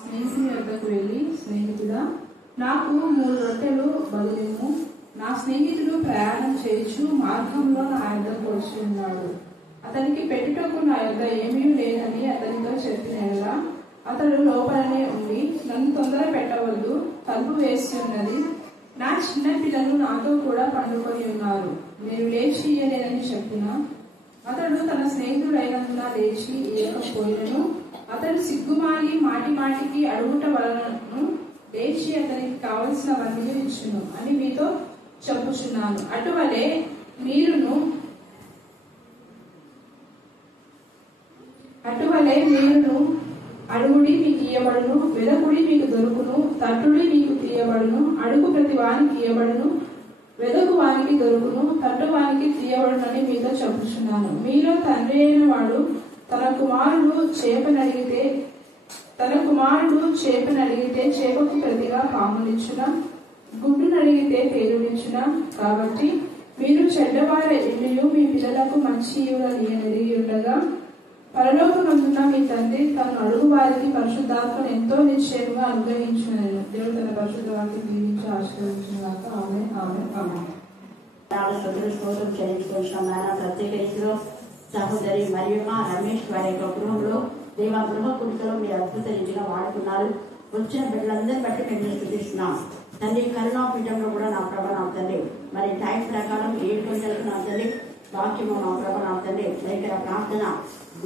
స్నేహితుని వద్దకు వెళ్ళి, స్నేహితుడా, నాకు 3 రొట్టెలు బదులేము. నా స్నేహితుడు ప్రయాణం చేయించు మార్గంలో నా యొద్దకు వచ్చి ఉన్నాడు. అతనికి పెట్టుటకు నా యొద్ద ఏమీ లేదని అతనితో చెప్పినలా అతడు లోపలనే ఉండి, నన్ను తొందర పెట్టవద్దు, తలుపు వేసి ఉన్నది, నా చిన్న పిల్లలు నాతో కూడా పండుకొని ఉన్నారు, నేను లేచి ఇయ్యలేనని చెప్పిన. అతడు తన స్నేహితుడైనందున లేచి ఇయ్యకపోయినను అతడు సిగ్గుమాలి మాటి మాటికి అడుగుట వలనను లేచి అతనికి కావలసినవన్నీ ఇచ్చును అని మీతో చెప్పుచున్నాను. అటువలే మీరును అడుగుడి మీకు ఇయ్యబడును, వెదకుడి మీకు దొరుకును, తట్టుడి మీకు తీయబడును. అడుగు ప్రతి వానికి ఇయ్యబడును, వెదకు వానికి దొరుకును, తట్టు వానికి తీయబడునని మీతో చెప్పుచున్నాను. మీలో తండ్రి అయిన వాడు తన కుమారుడు చేపనడిగితే చేపకు ప్రతిగా పామునిచ్చునా, గుడ్డునడిగితే తేలునిచ్చునా? కాబట్టి మీరు చెడ్డవారి ఇల్లు మీ పిల్లలకు మంచి ఇవ్వనెరిగి ఉండగా పరలోకమందున్న మీ తండ్రి తను అడుగు వారికి పరిశుద్ధాత్మను ఎంతో నిశ్చయంగా అనుగ్రహించునను. దేవుడు తన పరిశుద్ధ వాక్యం దీవించి ఆశీర్వదించుగాక. ఆమేన్, ఆమేన్, ఆమేన్. స్తోత్రం చెల్లించుకుంటున్నాం. ప్రత్యేక రీతిలో సహోదరి మరియు రమేష్ వారి యొక్క గృహంలో దేవ గృహ కుడికలో మీరు అద్భుత రీతిగా వాడుకున్నారు. వచ్చిన బిడ్డలందరినీ బట్టి మేము స్థుతిస్తున్నాం తండ్రి. కరుణాపీఠంలో కూడా నా ప్రభ నా తండ్రి మరి టైం ప్రకారం 7 గంటలకు నా తండ్రి వాక్యము నా ప్రభ నా తండ్రి దగ్గర ప్రార్థన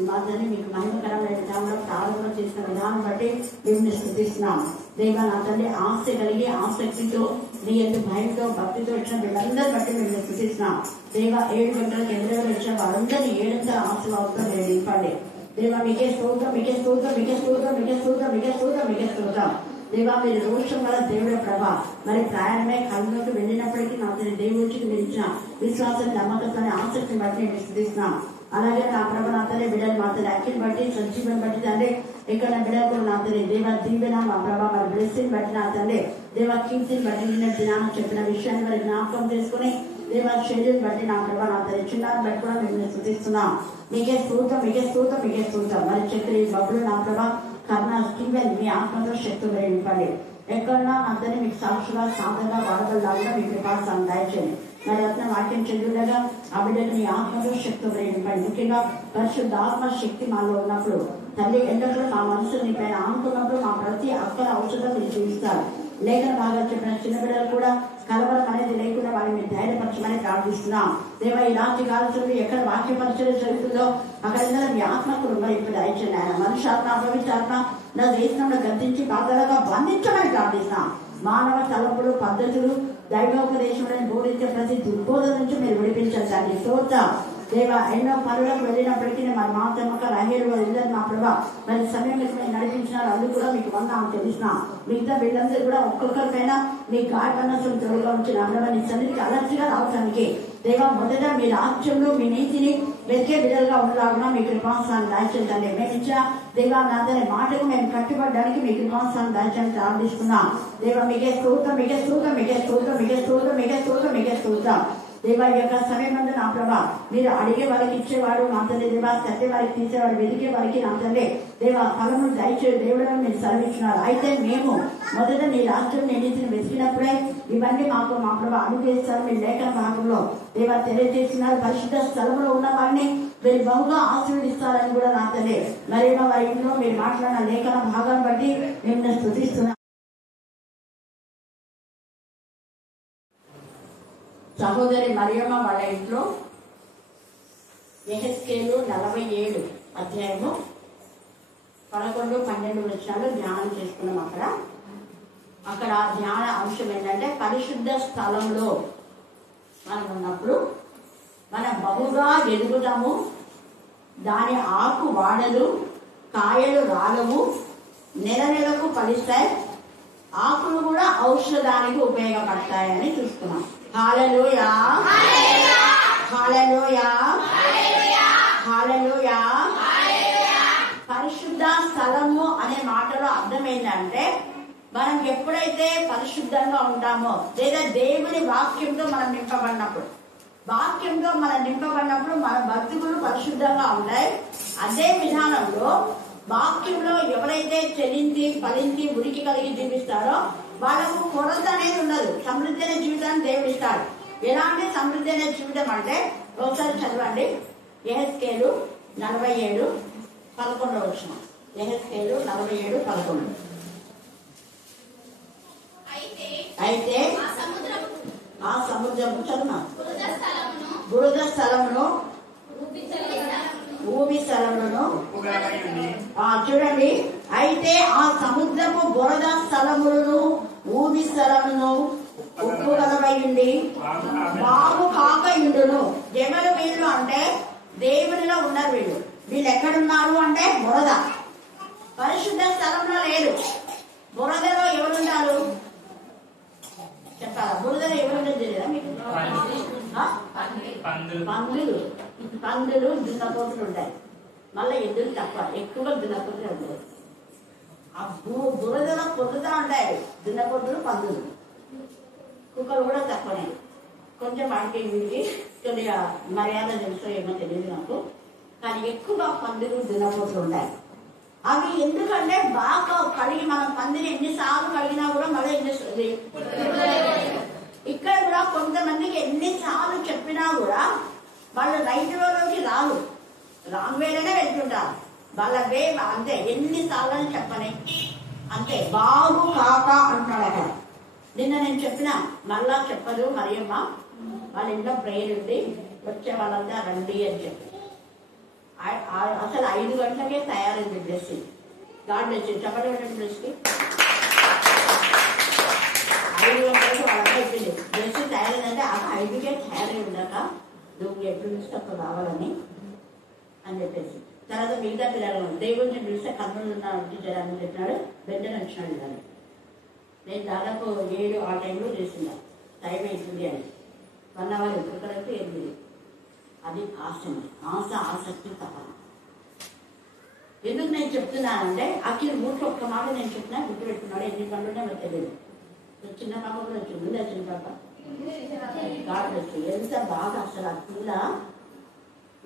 మా తండ్రి మీకు మహిమకరమైన విధానంలో ప్రారంభం చేసిన విధానం బట్టి మేము స్థుతిస్తున్నాం. దేవ నా తండ్రి ఆస్తి కలిగి ఆసక్తితో నీ యొక్క భయంతో భక్తితో వచ్చిన వీళ్ళందరూ బట్టి మేము స్థుతిస్తున్నాం. దేవ 7 గంటలకు ఎవరెవరు వచ్చిన వాళ్ళందరినీ 7 ఆశీర్వాదంతో మేము నింపండి. దేవ మీకే స్తోత్రం, మీకే స్తోత్రం, మీకే స్తోత్రం, మీకే స్తోత్రం, మీకే స్తోత్రం, మీకే స్తోత్రం. దేవా మీరు రోషం వల్ల దేవుడి ప్రభ మరి ప్రయాణమే కళ్ళలోకి వెళ్ళినప్పటికీ నా దేవుడికి మీరు ఇచ్చిన విశ్వాసం, నమ్మకత్వాన్ని, ఆసక్తిని బట్టి నేను స్థుతిస్తున్నాం. అలాగే నా ప్రభ నా తల్లి బిడ్డలు మా తల్లి అఖిల్ బట్టి సంజీవన్ బట్టి తండ్రి ఇక్కడ బిడ్డలు నా తల్లి దేవ దీవెన మా ప్రభ మరి బ్లెస్సింగ్ బట్టి నా తండ్రి దేవ కీర్తిని బట్టి నిన్న దినాన్ని చెప్పిన విషయాన్ని మరి జ్ఞాపకం చేసుకుని దేవ శరీరం బట్టి నా ప్రభ నా తల్లి చిన్నాన్ని బట్టి కూడా మేము స్థుతిస్తున్నాం. మీకే స్తోత్రం, మీకే స్తోత్రం, మీకే స్తోత్రం. మరి చక్రి బబ్బులు నా ప్రభ కర్ణ స్టీవెన్ మీ ఆత్మతో శక్తి నింపండి. ఎక్కడన్నా అందరినీ మీకు సాక్షిగా సాధంగా వాడగలలాగా మీ కృపాసాన్ని దయచేయండి. మరి రత్న వాక్యం చదువుగా ఆ బిడ్డకు మీ ఆత్మతో శక్తి నింపండి. ముఖ్యంగా పరిశుద్ధ ఆత్మ శక్తి మాలో ఉన్నప్పుడు తల్లి ఎల్లప్పుడూ మా మనసు నీ పైన ఆనుకున్నప్పుడు మా ప్రతి అక్కల ఔషధం మీరు చూపిస్తారు. లేఖన బాగా చెప్పిన చిన్న బిడ్డలు కూడా కలవరం అనేది లేకుండా వారిని మీరు ధైర్యపరచమని ప్రార్థిస్తున్నాం. దేవ ఇలాంటి కాలంలో ఎక్కడ వాక్య పరిచయం జరుగుతుందో అక్కడ మీ ఆత్మకు మరి ఇప్పుడు దయచేయండి. ఆయన మనుషాత్మ పవిత్రాత్మ నా దేశంలో గర్తించి బాధలుగా బంధించమని ప్రార్థిస్తున్నాం. మానవ తలంపులు పద్ధతులు దైవోపదేశంలో బోధించే ప్రతి దుర్బోధ నుంచి మీరు విడిపించండి. స్తోత్రం దేవ. ఎన్నో పనులకు వెళ్ళినప్పటికీ మరి మా తమ్మక రహేలు ఇద్దరు మా ప్రభా మరి సమయం మీరు నడిపించినారు. అందుకు కూడా మీకు వందనాలు తెలిసిన మిగతా వీళ్ళందరూ కూడా ఒక్కొక్కరిపైన మీ గాఢనసులు తోడుగా ఉంచిన ప్రభా నీ సన్నిధికి అలర్జీగా రావడానికి దేవ మొదట మీ రాజ్యంలో మీ నీతిని వెతికే బిడ్డలుగా ఉండలాగున్నా మీ కృపాసాన్ని దాచేయండి. మేము ఇచ్చిన దేవా నాదనే మాటకు మేము కట్టుబడడానికి మీ కృపాసాన్ని దాచని ప్రార్థిస్తున్నాం. దేవ మీకే స్తోత్రం, మీకే స్తోత్రం, మీకే స్తోత్రం, మీకే స్తోత్రం, మీకే స్తోత్రం, మీకే స్తోత్రం. దేవ యొక్క సమయం అంతా నా ప్రభా మీరు అడిగే వారికి ఇచ్చేవాడు నా తండ్రి, దేవా తట్టే వారికి తీసేవాడు, వెతికే వారికి నా తండ్రి దేవ ఫలము దయచే దేవుడు మీరు సెలవిస్తున్నారు. అయితే మేము మొదట నీ రాజ్యం నీ నీతిని వెతికినప్పుడే ఇవన్నీ మాకు మా ప్రభా అనుగ్రహిస్తారు. మీ లేఖన భాగంలో దేవ తెలియజేస్తున్నారు. పరిశుద్ధ స్థలంలో ఉన్న వారిని మీరు బహుగా ఆశీర్వదిస్తారని కూడా నా తండ్రి మరి వారి ఇంట్లో మీరు మాట్లాడిన లేఖన భాగాన్ని బట్టి మేము స్తుతిస్తున్నాం. సహోదరి మరియమ్మ వాళ్ళ ఇంట్లో యెహెజ్కేలు 47 అధ్యాయము 11, 12 వచనాలు ధ్యానం చేసుకున్నాం. అక్కడ ధ్యాన అంశం ఏంటంటే పరిశుద్ధ స్థలంలో మనం ఉన్నప్పుడు మనం బహుగా ఎదుగుతాము. దాని ఆకు వాడలు, కాయలు రాలవు, నెలకు ఫలిస్తాయి, ఆకులు కూడా ఔషధానికి ఉపయోగపడతాయని చూస్తున్నాం. హల్లెలూయా, హల్లెలూయా, హల్లెలూయా. పరిశుద్ధ స్థలము అనే మాటలో అర్థం ఏంటంటే మనం ఎప్పుడైతే పరిశుద్ధంగా ఉంటామో లేదా దేవుని వాక్యంతో మనం నింపబడినప్పుడు మన బతుకులు పరిశుద్ధంగా ఉంటాయి. అదే విధానంలో వాక్యంలో ఎవరైతే చెల్లించి ఫలించి ఉనికి కలిగి జీవిస్తారో వాళ్ళకు కొరత అనేది ఉండదు. సమృద్ధి అనే జీవితాన్ని దేవుడు ఇస్తాడు. ఎలాంటి సమృద్ధి అనే జీవితం అంటే ఒకసారి చదవండి. యెహెజ్కేలు 47:11. యెహెజ్కేలు 47:11. అయితే ఆ సముద్రము చదువు బురద స్థలమును భూమి స్థలమును చూడండి. అయితే ఆ సముద్రము బురద స్థలములను భూమి స్థలమును ఉప్పు గలవైంది బాగు కాకయుండును. ఎవరు వీళ్ళు అంటే దేవునిలో ఉన్నారు. వీళ్ళు ఎక్కడున్నారు అంటే బురద, పరిశుద్ధ స్థలంలో లేరు. బురదలో ఎవరున్నారు చెప్పాలా? బురదలో ఎవరుండదు తెలియదా మీకు? పందులు దున్నపోతులు ఉంటాయి. మళ్ళీ ఎద్దులు తక్కువ, ఎక్కువ దున్నపోతులు ఉంటాయి. ఆ బురదలో పొద్దుతా ఉంటాయి దున్నపోతులు, పందులు. కుక్కలు కూడా తక్కువనే. కొంచెం వాటికి వీడికి కొద్దిగా మర్యాద తెలుసో ఏమో తెలియదు నాకు, కానీ ఎక్కువ పందులు దున్నపోతులు ఉంటాయి. అవి ఎందుకంటే బాగా కడిగి మనం పందిని ఎన్నిసార్లు కడిగినా కూడా మళ్ళీ ఇక్కడ కూడా కొంతమందికి ఎన్నిసార్లు చెప్పినా కూడా వాళ్ళు రైట్ వేలోకి రాదు, రాంగ్ వేలోనే వెళ్తుంటారు. వాళ్ళ వే అంతే, ఎన్నిసార్లు చెప్పని అంతే. బాగు కాక అంటున్నాడు అక్కడ. నిన్న నేను చెప్పిన మళ్ళా చెప్పదు మరియమ్మ వాళ్ళ ఇంట్లో ప్రేయర్ ఉంది, వచ్చే వాళ్ళంతా రండి అని చెప్పి. అసలు 5 గంటలకే తయారైంది డ్రెస్. God bless you. చెప్పండి డ్రెస్కి 5 గంటలకు వాళ్ళంతా అయిపోయింది. డ్రెస్ తయారైందంటే 5కే తయారై ఉండక నువ్వు ఎప్పుడు చూస్తే అప్పుడు రావాలని అని చెప్పేసి. తర్వాత మిగతా పిల్లలు దేవుడిని పిలిస్తే కన్నులు ఉన్నాడు చేయాలని చెప్పినాడు. వెంటనే వచ్చినాడు దాన్ని. నేను దాదాపు 7 ఆ టైంలో చేసిందా, టైం అవుతుంది అని. 1 అవర్ ఎక్కడికైతే 8. అది ఆసక్తి తప్ప. ఎందుకు నేను చెప్తున్నానంటే అఖిల్ ఊరికి ఒక్క మాట నేను చెప్పినా గుర్తుపెట్టుకున్నాడు. ఎన్ని పనులు నాకు తెలియదు. చిన్న పాప కూడా వచ్చింది, చిన్న పాప గాడ్ వచ్చి ఎంత బాగా అసలు ఆ పిల్ల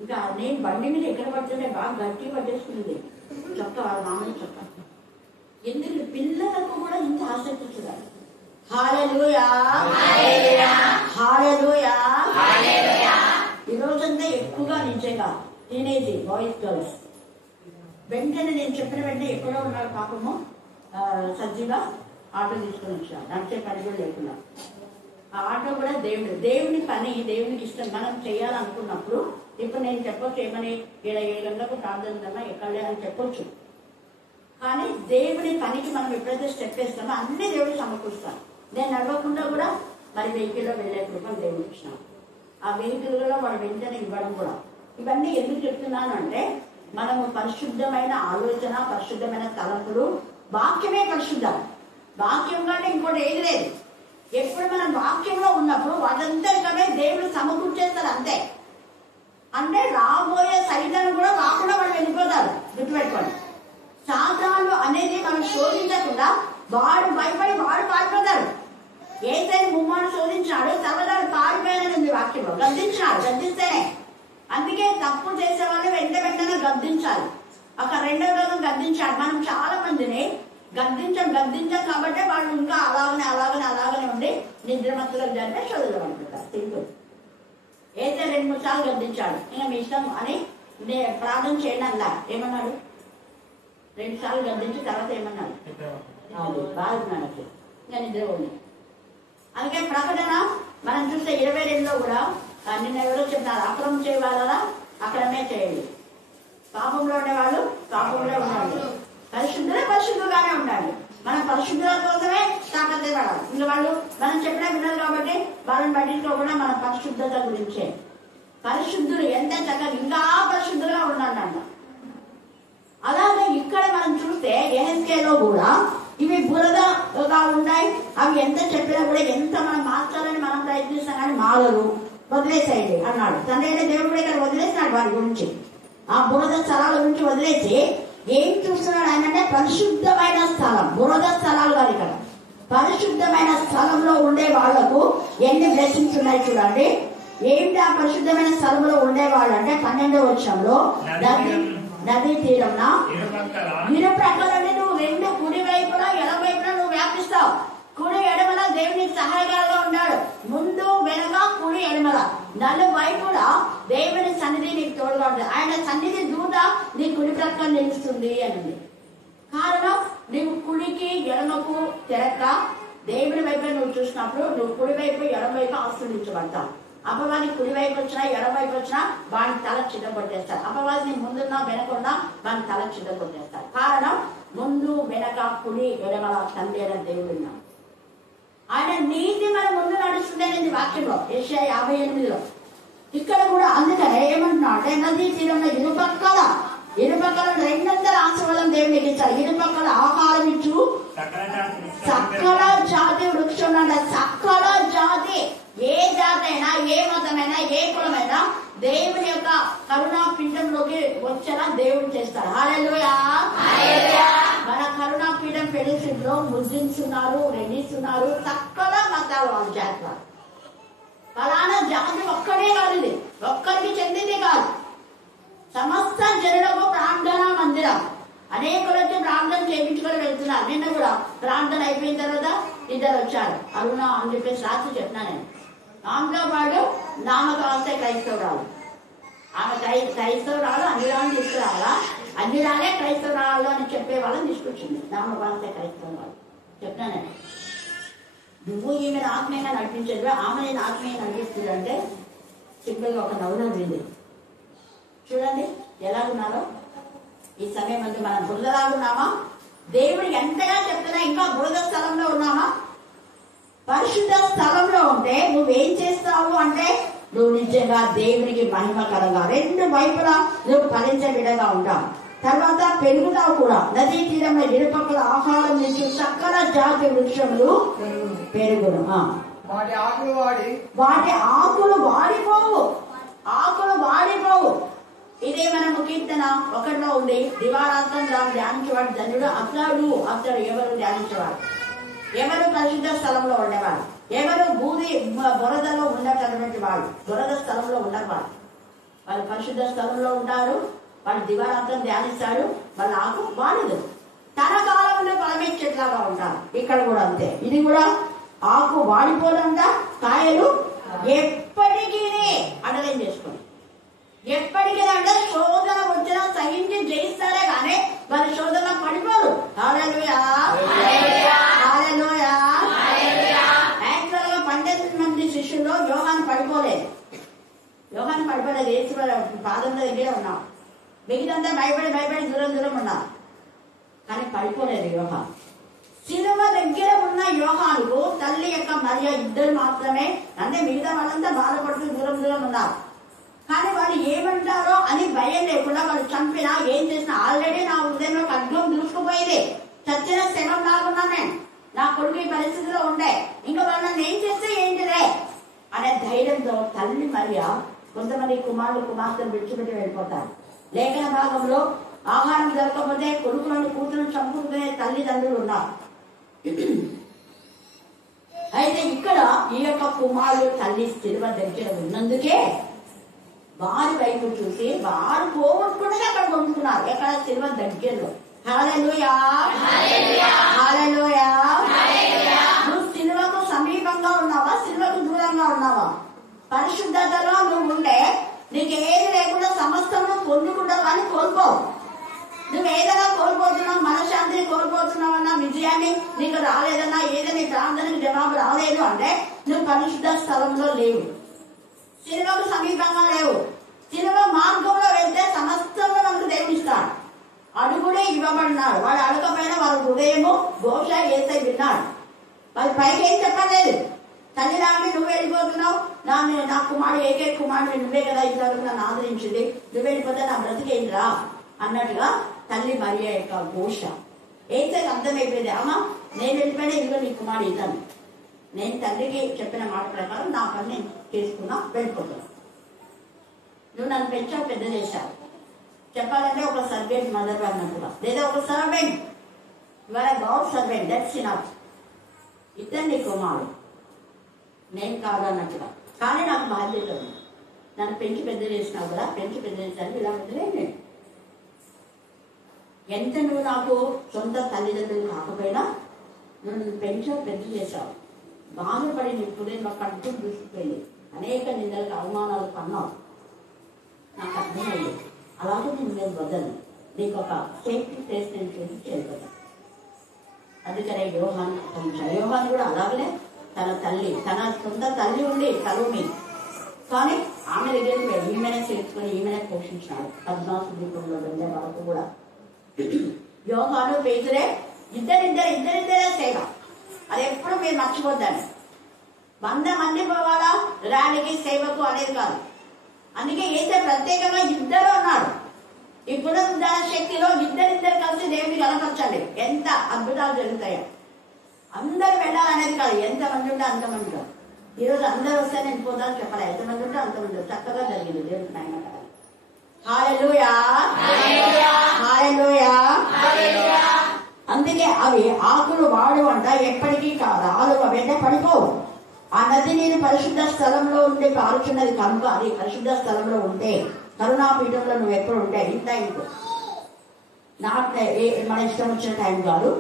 ఇంకా నేను బండి మీద ఎక్కడ పడుతుంటే బాగా గట్టి పట్టేసుకునేది చొక్క, వాళ్ళ మామూలు చొక్క. ఎందుకు పిల్లలకు కూడా ఇంత ఆసక్తి చూడాలి. హల్లెలూయా హల్లెలూయా. ఈ రోజంతా ఎక్కువగా నిజంగా టీనేజ్ బాయ్స్ గర్ల్స్ వెంటనే నేను చెప్పిన వెంటనే ఎక్కడో ఉన్నారు పాపము సజ్జీగా ఆటో తీసుకొని వచ్చారు. నడిచే పని కూడా లేకుండా. ఆ ఆటో కూడా దేవుని పని, దేవునికి ఇష్టం మనం చేయాలనుకున్నప్పుడు ఇప్పుడు నేను చెప్పొచ్చు ఏమని 7 గంటలకు ప్రార్థన ఉందమ్మా ఎక్కడలే అని చెప్పొచ్చు. కానీ దేవుని పనికి మనం ఎప్పుడైతే స్టెప్ వేస్తామో అన్ని దేవుడు సమకూరుస్తాను. నేను నడవకుండా కూడా మరి వెహికల్లో వెళ్ళే కృపను దేవుడు ఇచ్చినాం. ఆ వెహికల్లో వాడు వెంటనే ఇవ్వడం కూడా. ఇవన్నీ ఎందుకు చెప్తున్నాను అంటే మనము పరిశుద్ధమైన ఆలోచన, పరిశుద్ధమైన తలంపులు, వాక్యమే పరిశుద్ధం. వాక్యం కంటే ఇంకోటి ఏది లేదు. ఎప్పుడు మనం వాక్యంలో ఉన్నప్పుడు వాటంతరికమే దేవుడు సమకూర్చేస్తారు అంతే. అంటే రాబోయే సైతాను కూడా రాకుండా వాళ్ళు వెళ్ళిపోతారు. గుర్తుపెట్టుకోండి. సాతాను అనేది మనం శోధించకుండా వాడు భయపడి వాడు పారిపోతాడు. ఏదైనా ముమ్మాడు శోధించాడు, తర్వాత పారిపోయానని వాక్యంలో గద్దించాడు. గద్దిస్తేనే అందుకే తప్పు చేసే వాళ్ళు వెంటనే గద్దించాలి. ఒక 2వ రోజు గద్దించాడు. మనం చాలా మందిని గద్దించాం కాబట్టి వాళ్ళు ఇంకా అలాగనే ఉండి నిద్రమత్తులకు జరిపే చదువులు అనుకుంటారు. సింపుల్. అయితే 2-3 సార్లు గద్దించాడు. ఇంకా మీ ఇష్టం అని ప్రార్థన చేయండి అలా ఏమన్నాడు? 2 సార్లు గద్దించి తర్వాత ఏమన్నాడు? బాగున్నాడు ఇంకా నిద్ర ఉంది. అందుకే ప్రకటన మనం చూస్తే 22లో కూడా నిన్న ఎవరో చెప్తున్నారు, అక్రమం చేయవాళ్ళ అక్రమే చేయండి, పాపంలో ఉండేవాళ్ళు పాపంలో ఉండాలి, పరిశుద్ధులుగానే ఉండాలి. మనం పరిశుద్ధుల కోసమే తాకత్తే పడాలి. ఇంకా వాళ్ళు మనం చెప్పినా విన్నారు కాబట్టి వాళ్ళని పట్టించుకోకుండా మన పరిశుద్ధత గురించే. పరిశుద్ధులు ఎంత చక్కగా ఇంకా పరిశుద్ధులుగా ఉండాలంట. అలాగే ఇక్కడ మనం చూస్తే యెహెజ్కేలులో కూడా ఇవి బురదగా ఉన్నాయి. అవి ఎంత చెప్పినా కూడా ఎంత మనం మార్చాలని మనం ప్రయత్నిస్తాం కానీ మాలలు వదిలేసేయండి అన్నాడు. తండ్రి అయిన దేవుడు కూడా ఇక్కడ వదిలేసినాడు వారి గురించి. ఆ బురద స్థలాల గురించి వదిలేసి ఏం చూస్తున్నాడు ఆయన అంటే పరిశుద్ధమైన స్థలం. బురద స్థలాలు కాదు ఇక్కడ. పరిశుద్ధమైన స్థలంలో ఉండే వాళ్లకు ఎన్ని బ్లెస్సింగ్స్ ఉన్నాయి చూడండి. ఏంటి ఆ పరిశుద్ధమైన స్థలంలో ఉండేవాళ్ళు అంటే 12వ వచనంలో నదీ తీరంన ఇరు ప్రక్కలని నువ్వు రెండు కుడి వైపున ఎడమ వైపున నువ్వు వ్యాపిస్తావు. కుడి ఎడమల దేవునికి సహాయకారుగా ఉన్నాడు. ముందు వెనక కుడి ఎడమల నలువైపులా దేవుని సన్నిధి నీకు తోడుగా ఉంటుంది. ఆయన సన్నిధి దూత నీ కుడి ప్రక్కన నిలుస్తుంది అని. కారణం నీవు కుడికి ఎడమకు తిరక్క దేవుని వైపు నువ్వు చూసినప్పుడు నువ్వు కుడి వైపు ఎడమ వైపు ఆశ్రయించబడతావు. అపవాది కుడి వైపు వచ్చినా ఎడమ వైపు వచ్చినా వాడిని తల చిన్నగొట్టేస్తారు. అపవాదిని ముందున్నా వెనకున్నా వాడిని తల చిన్నగొట్టేస్తారు. కారణం ముందు వెనక కుడి ఎడమల తండ్రి అయిన దేవుడు. ఆయన నీతి మన ముందు నడుస్తుందనేది వాక్యంలో యెషయా 58లో. ఇక్కడ కూడా అందుకనే ఏమంటున్నా అంటే నదీ తీరంలో ఇరుపక్కల 200 ఆశీర్వాదం దేవునికి ఇచ్చారు. ఇరుపక్కల ఆహారం ఇచ్చు సకల జాతి వృక్షం అంటే సకల జాతి, ఏ జాతి అయినా ఏ మతమైనా ఏ కులమైనా దేవుని యొక్క కరుణా పీఠంలోకి వచ్చేలా దేవుడు చేస్తాడు. హల్లెలూయా. మన కరుణా పీఠం ఫెలోషిప్ లో ముస్లిమ్స్ ఉన్నారు, రెడ్డిస్ ఉన్నారు, సకల మతాలు వాళ్ళ జాతి వారు. ఫలానా జాతి ఒక్కడే కాదు, ఇది ఒక్కరికి చెందింది కాదు. సమస్త జనులకు ప్రార్థనా మందిరం. అనేకులకి ప్రార్థన చేయించుకొని వెళ్తున్నారు. నిన్న కూడా ప్రార్థన అయిపోయిన తర్వాత ఇద్దరు వచ్చారు. అరుణ అని చెప్పేసి రాత్రి చెప్తున్నా నేను. ఆమెతో పాటు నామకాస్తే క్రైస్తవురాలు. ఆమె క్రైస్తవురాలు అన్ని రాళ్ళు తీసుకురావాలా, అన్ని రాలే క్రైస్తవురాలు అని చెప్పే వాళ్ళని తీసుకొచ్చింది. నామకాస్తే క్రైస్తవురాలు చెప్తున్నా నేను. నువ్వు ఈమెను ఆత్మీయంగా నడిపించేది, ఆమె నేను ఆత్మీయంగా నడిపిస్తుంది అంటే సింపుల్గా ఒక నవ్వు నవ్వింది. చూడండి ఎలాగున్నారో. ఈ సమయం అంతా మనం బురదలాగున్నామా? దేవుడు ఎంతగా చెప్తున్నా ఇంకా బురద స్థలంలో ఉన్నామా? పరిశుద్ధ స్థలంలో ఉంటే నువ్వేం చేస్తావు అంటే నువ్వు నిజంగా దేవునికి మహిమకరంగా రెండు వైపులా నువ్వు ఫలించే విధంగా ఉంటావు. తర్వాత పెరుగుతావు కూడా. నదీ తీరంలో ఇరుపక్కల ఆహారం నుంచి సకల జాతి వృక్షములు పెరుగును. వాటి ఆకులు వాడిపోవు. ఆకులు వాడిపోవు. ఇదే మనము కీర్తన 1లో ఉంది. దివారాంతం ధ్యానించేవాడు ధన్యుడు. అతడు ఎవరు ధ్యానించేవాడు? ఎవరు పరిశుద్ధ స్థలంలో ఉండేవాడు? ఎవరు బురదలో ఉన్నటువంటి వాడు? బురద స్థలంలో ఉన్నవాడు. వాళ్ళు పరిశుద్ధ స్థలంలో ఉంటారు. వాళ్ళు దివారాంతం ధ్యానిస్తాడు. వాళ్ళ ఆకు వాడదు. తన కాలంలో ఫలమిచ్చేట్లాగా ఉంటారు. ఇక్కడ కూడా అంతే. ఇది కూడా ఆకు వాడిపోదంట. కాయలు ఎప్పటికీ అండర్లైన్ చేసుకోండి. ఎప్పటికైనా శోధన వచ్చినా సహించి జయిస్తారే కానీ వారి శోధన పడిపోరు. హల్లెలూయా. హల్లెలూయా. యాక్చువల్ గా 12 మంది శిష్యుల్లో యోహాను పడిపోలేదు. యేసు పాదం దగ్గరే ఉన్నాం. మిగతా భయపడి దూరం ఉన్నారు. కానీ పడిపోలేదు యోహాను. సిలువ దగ్గర ఉన్న యోహానుకు తల్లి యొక్క మరియ ఇద్దరు మాత్రమే, అంటే మిగతా వాళ్ళంతా బాధపడుతూ దూరం ఉన్నారు. కానీ వాళ్ళు ఏమంటారో అని భయం లేకుండా వాళ్ళు చంపినా ఏం చేసినా ఆల్రెడీ నా హృదయంలో ఖడ్గం దూసుకుపోయింది. చచ్చిన శవం లాగున్నా నేను. నా కొడుకు ఈ పరిస్థితిలో ఉండే, ఇంకా వాళ్ళు నన్ను ఏం చేస్తే ఏంటిదే అనే ధైర్యంతో తల్లి మరియ కొంతమంది కుమార్తెలు విడిచిపెట్టి వెళ్ళిపోతారు. లేఖన భాగంలో ఆహారం దొరకకపోతే కొడుకులను కూతురును చంపుకునే తల్లిదండ్రులు ఉన్నారు. అయితే ఇక్కడ ఈ యొక్క కుమారుడు తల్లి సిలువ దగ్గర ఉన్నందుకే వారి వైపు చూసి వారు పోగొట్టుకుని అక్కడ పొందుతున్నారు. ఎక్కడ? సిలువ దగ్గరలో. హల్లెలూయా. హల్లెలూయా. నువ్వు సిలువకు సమీపంగా ఉన్నావా? సిలువకు దూరంగా ఉన్నావా? పరిశుద్ధతలో నువ్వు ఉంటే నీకేది లేకుండా సమస్తము పొందుకుంటావు కానీ కోల్పోవు. నువ్వు ఏదైనా కోల్పోతున్నావు, మనశ్శాంతిని కోల్పోతున్నావన్నా, విజయాన్ని నీకు రాలేదన్నా, ఏదైనా ప్రార్థనకి జవాబు రాలేదు అంటే నువ్వు పరిశుద్ధ స్థలంలో లేవు, సిలువకు సమీపంగా లేవు. సిలువ మార్గంలో వెళ్తే సమస్తంలో మనకు దేవుడిస్తాడు. అడుగుడే ఇవ్వబడినాడు. వాడు అడగపోయినా వాళ్ళ హృదయము ఘోష యేసై విన్నాడు. వాళ్ళు పైకి ఏం చెప్పలేదు. తల్లి రాని నువ్వు వెళ్ళిపోతున్నావు, నా కుమారుడు ఏకైక కుమారుడు నువ్వే కదా ఇంతవరకు నన్ను ఆదరించింది, నువ్వు వెళ్ళిపోతే నా బ్రతికేంద్రా అన్నట్టుగా తల్లి మరియ యొక్క ఘోష ఏసైకి అర్థమైపోయింది. అమ్మా నేను వెళ్ళిపోయినా ఇదిగో నీ కుమారుడు ఇతను, నేను తండ్రికి చెప్పిన మాట ప్రకారం నా పని నేను చేసుకున్నా, వెళ్ళిపోతున్నా. నువ్వు నన్ను పెంచావు, పెద్ద చేశావు. చెప్పాలంటే ఒక సర్వెంట్ మదర్ అన్నట్టుగా, లేదా ఒక సర్వెంట్, ఇవాళ గాడ్ సర్వెంట్, దట్స్ ఇనఫ్. ఇద్దరు నీ కుమారుడు, నేను కాదు అన్నట్టుగా. కానీ నాకు బాధ్యత ఉంది. నన్ను పెంచి పెద్ద చేసినావు కదా, పెంచి పెద్ద చేశాను, ఇలా వదిలేదు నేను. ఎంత నువ్వు నాకు సొంత తల్లిదండ్రులు కాకపోయినా నువ్వు పెంచి చేశావు. బాధపడి ఇప్పుడు మా కంటూ దూసిపోయింది, అనేక నిందలకు అవమానాలు పన్నావు, నాకు అర్థమైంది. అలాగే నేను మేము వదలను, నీకు ఒక సేఫ్టీ ప్లేస్ నేను చూసి చేయగలను. అందుకనే యోహాను కూడా అలాగనే తన సొంత తల్లి ఉండి తలుని, కానీ ఆమె దగ్గరికి వెళ్ళి ఈమెనే చేర్చుకొని ఈమెనే పోషించాడు. 14 దీపంలో వెళ్ళే వరకు కూడా యోహాను పేతురే ఇద్దరిద్దరే సేవ. అది ఎప్పుడు మీరు మర్చిపోద్దాను. 100 మంది పోవాలా ర్యాలీకి సేవకు అనేది కాదు. అందుకే అయితే ప్రత్యేకంగా ఇద్దరు ఉన్నారు. ఈ పునరుద్ధాన శక్తిలో ఇద్దరిద్దరు కలిసి దేవుని కనపరచండి, ఎంత అద్భుతాలు జరుగుతాయో. అందరు వెళ్ళాలనేది కాదు, ఎంతమంది ఉంటే అంతమంది ఉంటారు. ఈరోజు అందరూ వస్తే నేను పోతాను చెప్పాలి, ఎంతమంది ఉంటే అంతమంది. చక్కగా జరిగింది దేవుడికి నాయన కదా. హల్లెలూయా హల్లెలూయా. అందుకే అవి ఆకులు వాడు అంట ఎప్పటికీ రాలు, అవన్నీ పడిపోవు. ఆ నది నీరు పరిశుద్ధ స్థలంలో ఉండి పారుచున్నది కనుక అది పరిశుద్ధ స్థలంలో ఉంటే, కరుణాపీఠంలో నువ్వు ఎప్పుడు ఉంటే ఇంత ఇంటూ మన ఇష్టం వచ్చిన టైం కాదు.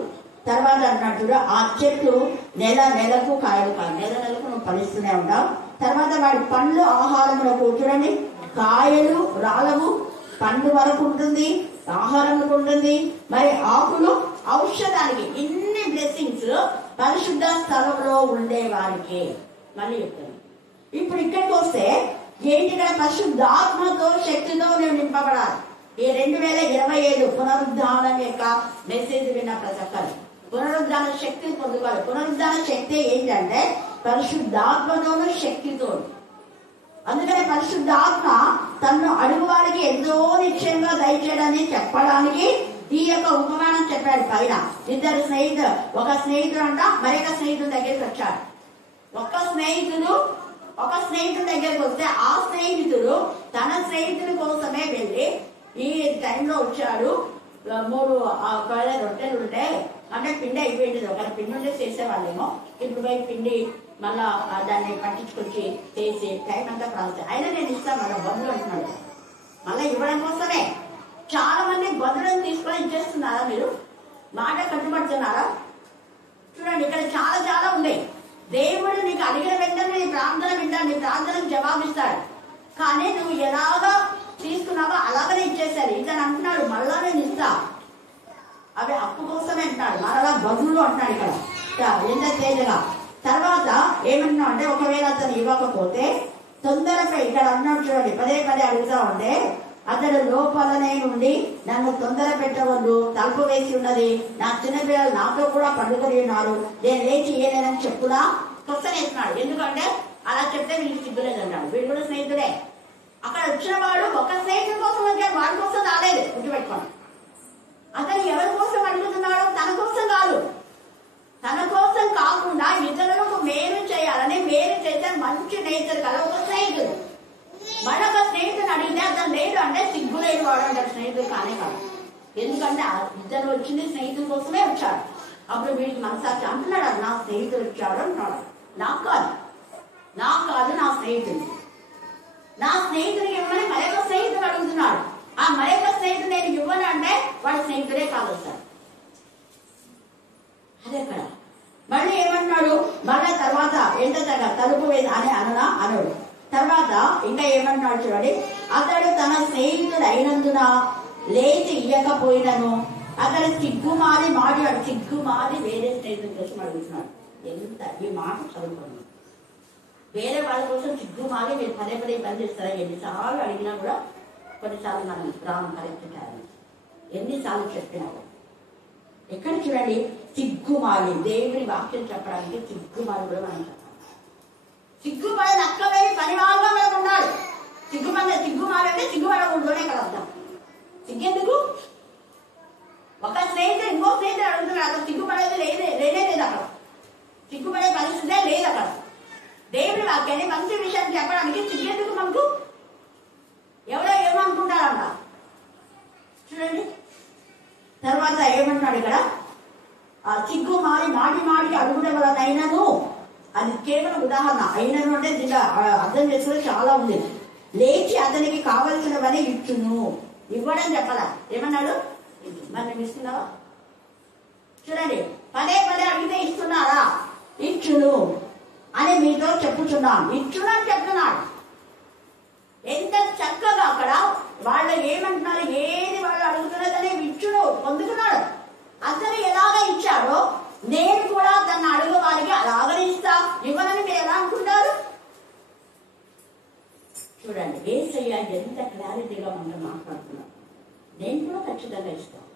తర్వాత అన్నట్టు ఆ చెట్లు నెలకు కాయలు కాదు, నెలకు నువ్వు ఫలిస్తూనే ఉంటావు. తర్వాత వాడి పండ్లు ఆహారములకు, చూడండి కాయలు రాలవు, పండు వరకు ఉంటుంది, ఆహారములకు ఉంటుంది, మరి ఆకులు ఔషధానికి. ఇన్ని బ్లెస్సింగ్స్ పరిశుద్ధ స్థలంలో ఉండే వారికి. మళ్ళీ చెప్తాను, ఇప్పుడు ఇక్కడికి వస్తే ఏంటి, ఇక్కడ పరిశుద్ధాత్మతో శక్తితో నేను నింపబడాలి. ఈ 2025 పునరుద్ధానం యొక్క మెసేజ్ విన్న ప్రతి ఒక్కరు పునరుద్ధాన శక్తిని పొందుకోవాలి. పునరుద్ధాన శక్తి ఏంటంటే పరిశుద్ధాత్మతోనూ శక్తితో. అందుకనే పరిశుద్ధాత్మ తనను అడుగు వారికి ఎంతో నిశ్చయంగా దయచేయడాన్ని చెప్పడానికి ఈ యొక్క ఉపమానం చెప్పాడు. పైన ఇద్దరు స్నేహితులు, ఒక స్నేహితుడు అంట మరొక స్నేహితుడి దగ్గరికి వచ్చాడు. ఒక స్నేహితుడి దగ్గరికి వస్తే ఆ స్నేహితుడు తన స్నేహితుడి కోసమే వెళ్ళి ఈ టైంలో వచ్చాడు. 3 రొట్టెలు ఉంటే అంటే పిండి అయిపోయింది. ఒకరి పిండి ఉంటే చేసేవాళ్ళేమో, ఇప్పుడు పోయి పిండి మళ్ళా దాన్ని పట్టించుకొచ్చి చేసి టైం అంతా ప్రాసెస్. అయినా నేను ఇస్తాను మళ్ళీ బదులు అంటున్నాడు. మళ్ళీ ఇవ్వడం కోసమే. చాలా మంది బదులను తీసుకొని ఇచ్చేస్తున్నారా? మీరు మాట కట్టుబడుతున్నారా? చూడండి, ఇక్కడ చాలా ఉన్నాయి. దేవుడు నీకు అడిగిన వెంటనే నీ ప్రార్థన వింటాడు, నీ ప్రార్థనకు జవాబిస్తాడు. కానీ నువ్వు ఎలాగా తీసుకున్నావో అలాగనే ఇచ్చేసాడు. ఇతను అంటున్నాడు మళ్ళా నేను ఇస్తా, అవి అప్పు కోసమే అంటాడు, మరలా బదులు అంటాడు ఇక్కడ ఎంత తేజగా. తర్వాత ఏమన్నా అంటే ఒకవేళ అతను ఇవ్వకపోతే తొందరగా ఇక్కడ అన్నాడు చూడండి, పదే అడుగుతా ఉంటే అతడు లోపలనే నుండి నన్ను తొందర పెట్టవద్దు, తలుపు వేసి ఉన్నది, నా చిన్నపిల్లలు నాతో కూడా పండుకొని ఉన్నారు, నేను లేచి ఏదైనా చెప్పునా క్వశ్చన్ వేస్తున్నాడు. ఎందుకంటే అలా చెప్తే వీళ్ళకి సిగ్గులేదు అన్నాడు. వీడు కూడా స్నేహితుడే. అక్కడ వచ్చిన వాడు ఒక స్నేహితుడి కోసం వచ్చాడు, వాడి కోసం రాలేదు. గుర్తుపెట్టుకోండి, అతను ఎవరి కోసం అడుగుతున్నాడు? తన కోసం కాదు. తన కోసం కాకుండా ఇతరులకు మేలు చేయాలని మేలు చేసే మంచి నేచర్ కదా ఒక స్నేహితుడు. మరొక స్నేహితుడు అడిగితే అతను లేదు అంటే సిగ్గులేని వాడు అంటారు. స్నేహితుడు కానే కాదు. ఎందుకంటే ఇద్దరు వచ్చింది స్నేహితుల కోసమే వచ్చాడు. అప్పుడు వీడికి మనసాక్షి అంటున్నాడు, నా స్నేహితుడు వచ్చాడు అంటున్నాడు. నాకు కాదు నా స్నేహితుడు. నా స్నేహితుడికి ఇవ్వమని మరొక స్నేహితుడు అడుగుతున్నాడు. ఆ మరొక స్నేహితుడు నేను ఇవ్వను అంటే వాడి స్నేహితుడే కాదొస్తాడు. అదే కదా. మళ్ళీ ఏమంటున్నాడు, మళ్ళీ తర్వాత ఎంత తలుపు వేసి అని అనడు. తర్వాత ఇంకా ఏమంటున్నాడు చూడండి, అతడు తన స్నేహితుడు అయినందున లేచి ఇయ్యకపోయినను అతడు సిగ్గుమాలి వేరే స్నేహితుల కోసం అడుగుతున్నాడు. ఎంత ఈ మాట చదువుకోండి. వేరే వాళ్ళ కోసం సిగ్గుమాలి మీరు పదే ఇబ్బంది చేస్తారా? ఎన్నిసార్లు అడిగినా కూడా కొన్నిసార్లు మనం రాము కరెక్ట్ కాదు. ఎన్నిసార్లు చెప్పినావు ఎక్కడ చూడండి, సిగ్గుమాలి. దేవుని వాక్యం చెప్పడానికి సిగ్గుమాలి కూడా మనం చెప్పాలి. సిగ్గుపడే నక్కలేని పనివాళ్ళ మనకు ఉండాలి. సిగ్గుమాలంటే సిగ్గుపడకూడదునే కదా అర్థం. సిగ్గెందుకు? ఒక స్నేహితుడు ఇంకో స్నేహితుడు అడుగుతున్నాడు, అక్కడ సిగ్గుపడేది లేనే లేదు. అక్కడ సిగ్గుపడే పరిస్థితే లేదు. అక్కడ దేవుడి వాక్యాన్ని మంచి విషయం చెప్పడానికి సిగ్గెందుకు మనకు? ఎవరో ఏమనుకుంటారంట చూడండి. తర్వాత ఏమంటున్నాడు ఇక్కడ, సిగ్గు మాటి అడుగునే వలనైనను, అది కేవలం ఉదాహరణ. అయినను అంటే దీంట్లో అర్థం చేసుకుని చాలా ఉంది. లేచి అతనికి కావలసినవని ఇచ్చును. ఇవ్వడం చెప్పాలా? ఏమన్నాడు? మరి నువ్వు ఇస్తున్నావా? చూడండి, పదే పదే అడిగితే ఇస్తున్నారా? ఇచ్చును అని మీతో చెప్పుచున్నాను. ఇచ్చును అని చెప్తున్నాడు. ఎంత చక్కగా అక్కడ వాళ్ళు ఏమంటున్నారు, ఏది వాళ్ళు అడుగుతున్నదనే ఇచ్చును పొందుకున్నాడు. అతను ఎలాగ ఇచ్చాడో నేను కూడా తన అడుగు వారికి అలాగనే ఇస్తా. ఇవ్వనని మీరు ఎలా అనుకుంటారు? చూడండి, యేసయ్య ఎంత క్లారిటీగా మనం మాట్లాడుతున్నాం. నేను కూడా ఖచ్చితంగా ఇస్తాను.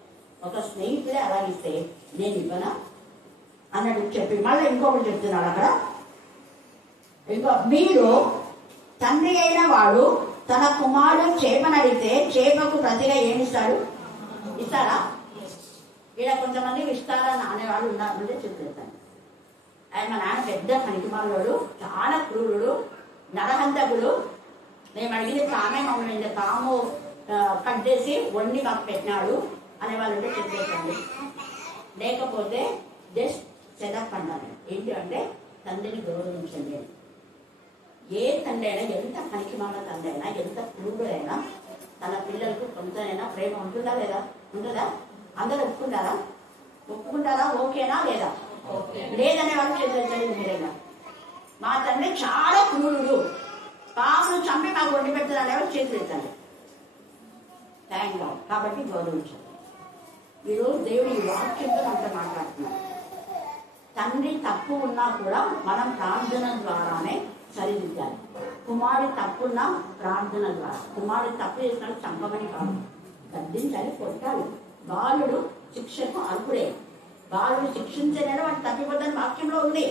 ఒక స్నేహితుడే అలాగిస్తే నేను ఇవ్వనా అన్నట్టు చెప్పి మళ్ళీ ఇంకొకటి చెప్తున్నాడు అక్కడ. మీరు తండ్రి అయిన వాడు తన కుమారుడు చేపను అడిగితే చేపకు ప్రతిగా ఏమిస్తాడు? ఇస్తారా? ఇక్కడ కొంతమంది ఇస్తారా అనేవాళ్ళు ఉన్నారంటే చెప్పేస్తాను. ఆయన మా నాన్న పెద్ద పనికిమాలోడు, చాలా క్రూరుడు, నరహంతకుడు. మేము అడిగితే తామే మమ్మల్ని తాము కట్ చేసి వండి మాకు పెట్టినాడు అనేవాళ్ళంటే చెప్పేసండి. లేకపోతే జస్ట్ సెటప్ అన్నాను. ఏంటి అంటే తండ్రిని గౌరవించండి. ఏ తండ్రి అయినా, ఎంత పనికిమాల తండ్రి అయినా, ఎంత క్రూరుడైనా తన పిల్లలకు కొంతైనా ప్రేమ ఉంటుందా లేదా? ఉంటుందా? అందరూ ఒప్పుకుంటారా? ఓకేనా లేదా? లేదనే వాళ్ళు చేసేసరి మీరేనా? మా తండ్రి చాలా క్రూరుడు, పామును చంపి మాకు వండి పెడతారు అనేవాళ్ళు చేసేసండి. Thank God. కాబట్టి గౌరవించండి. ఈరోజు దేవుడు ఈ వాక్యంతో మనతో మాట్లాడుతున్నాడు. తండ్రి తప్పు ఉన్నా కూడా మనం ప్రార్థన ద్వారానే సరిదిద్దాలి. కుమారుడి తప్పున్నా ప్రార్థన ద్వారా. కుమారుడు తప్పు చేసినాడు చంపమని కాదు, గద్దించాలి, కొట్టాలి. బాలుడు శిక్షకు అర్హుడే. బాలుడు శిక్షించలేడు, వాడు తప్పిపోద్దని వాక్యంలో ఉంది.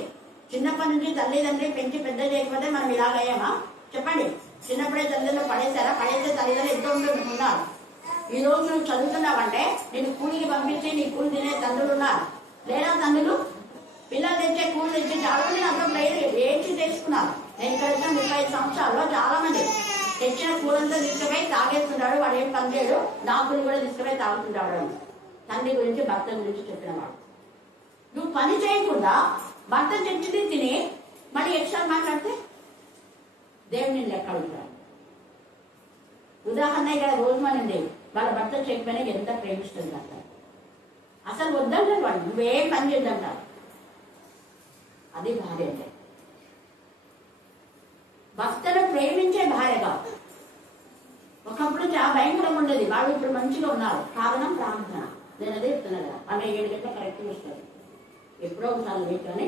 చిన్నప్పటి నుంచి తల్లిదండ్రి పెంచి పెద్ద చేయకపోతే మనం ఇలాగయ్యామా? చెప్పండి. చిన్నప్పుడే తల్లిదండ్రులు పడేశారా? పడేస్తే తల్లిదండ్రులు ఎంతో ఉన్నారు. ఈ రోజు నువ్వు చదువుతున్నావంటే నేను కూలికి పంపించి నీ కూలి తినే తండ్రులు ఉన్నారు. లేదా తండ్రులు పిల్లలు తెచ్చే కూలి తెచ్చి చాలా మంది అప్పుడు ఏంటి తెచ్చుకున్నారు. నేను ఇక్కడ వచ్చిన 35 సంవత్సరాల్లో చాలా మంది తెచ్చిన కూలంతా తీసుకుపోయి తాగేస్తున్నాడు. వాడు ఏం పని చేయడు, నా కూలి కూడా తీసుకుపోయి తాగుతుంటాడు అని తండ్రి గురించి, భర్త గురించి చెప్పిన వాడు. నువ్వు పని చేయకుండా భర్త తెచ్చింది తిని మళ్ళీ ఎక్స్ట్రా మాట్లాడితే దేవుని లెక్క అడుగుతాడు. ఉదాహరణ ఇక్కడ రోజుమనండి, వాళ్ళ భర్త చేయకపోయినా ఎంత ప్రేమిస్తుంది అంటారు. అసలు వద్దంటారు వాడు, నువ్వేం పని చేద్దంటారు. అది భార్య అంటే. భర్తను ప్రేమించే భార్యగా. ఒకప్పుడు చాలా భయంకరంగా ఉండేది, వాళ్ళు ఇప్పుడు మంచిగా ఉన్నారు. కారణం ప్రార్థన. నేను అదే చెప్తున్నాను కదా, ఆమె 7 గంటల కరెక్ట్గా వస్తుంది. ఎప్పుడో ఒకసారి లేట్ కానీ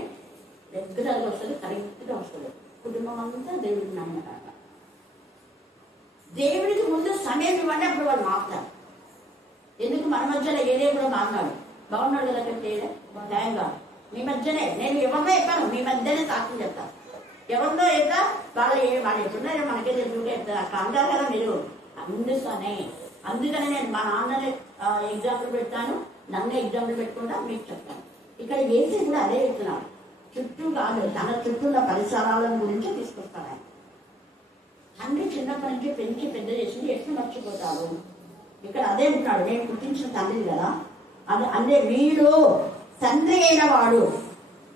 రెగ్యులర్గా వస్తుంది, కరెక్ట్గా వస్తుంది. కుటుంబం అంతా దేవుడికి నమ్మకాక. దేవుడికి ముందు సమయం ఇవ్వండి, అప్పుడు వాళ్ళు మారుతారు. ఎందుకు మన మధ్యలో ఏదే కూడా మారినాడు, బాగున్నాడు కదా చెప్తే న్యాయంగా మీ మధ్యనే. నేను ఎవరినో చెప్పాను, మీ మధ్యనే సాక్షి చెప్తాను. ఎవరినో చెప్తా వాళ్ళు ఎప్పుడున్నారో మనకే తెలుసుకుంటే చెప్తారు. అక్కడ అంటారు కదా మీరు. అందుకనే నేను మా నాన్నని ఎగ్జాంపుల్ పెడతాను, నన్ను ఎగ్జాంపుల్ పెట్టుకుంటా మీకు చెప్తాను. ఇక్కడ ఏసీ కూడా అదే చెప్తున్నాను. చుట్టూ కాదు, తన చుట్టూ ఉన్న పరిసరాలను గురించి తీసుకొస్తాను. తండ్రి చిన్నప్పటి నుంచి పెంచి పెద్ద చేసింది ఎట్లా మర్చిపోతారు? ఇక్కడ అదే ఉంటాడు, నేను పుట్టించిన తండ్రి కదా. అది అంటే వీడు తండ్రి అయిన వాడు